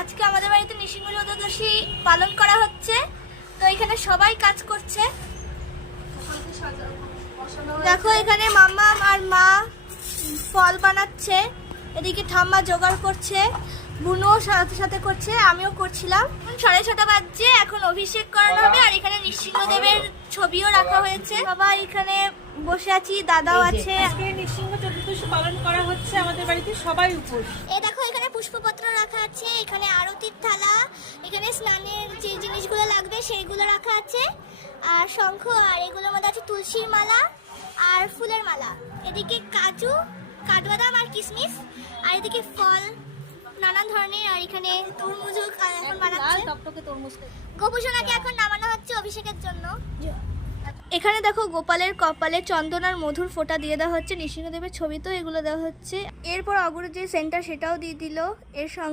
আজকে আমাদের বাড়িতে নৃসিংহ চতুর্দশী পালন করা হচ্ছে, তো এখানে সবাই কাজ করছে। দেখো এখানে মাম্মা আর মা ফল বানাচ্ছে, এদিকে ঠাম্মা জোগাড় করছে, বুনুও সাথে সাথে করছে, আমিও করছিলাম। 6:30 বাজছে, এখন অভিষেক করানো হবে। আর এখানে নৃসিংহদেবের ছবিও রাখা হয়েছে। বাবা এখানে বসে আছি, দাদাও আছে। আজকে নৃসিংহ চতুর্দশী পালন করা হচ্ছে আমাদের বাড়িতে, সবাই উপোস। এই দেখো এখানে পুষ্পপত্র রাখা আছে, এখানে আরতির থালা, এখানে স্নানের যে জিনিসগুলো লাগবে সেইগুলো রাখা আছে, আর শঙ্খ, আর এগুলোর মধ্যে আছে তুলসীর মালা আর ফুলের মালা। এদিকে কাজু, কাঠবাদাম আর কিশমিশ, আর এদিকে ফল নানান ধরনের। আর এখানে তরমুজও এখন বানাচ্ছে। গোপুসোনাকে এখন নামানো হচ্ছে অভিষেকের জন্য। এখানে দেখো গোপালের কপালে চন্দন আর মধুর ফোঁটা দিয়ে দেওয়া হচ্ছে, নৃসিংহদেবের ছবি তো এগুলো দেওয়া হচ্ছে। এরপর অগুরের যে সেন্টার সেটাও দিয়ে দিল এর সঙ্গে।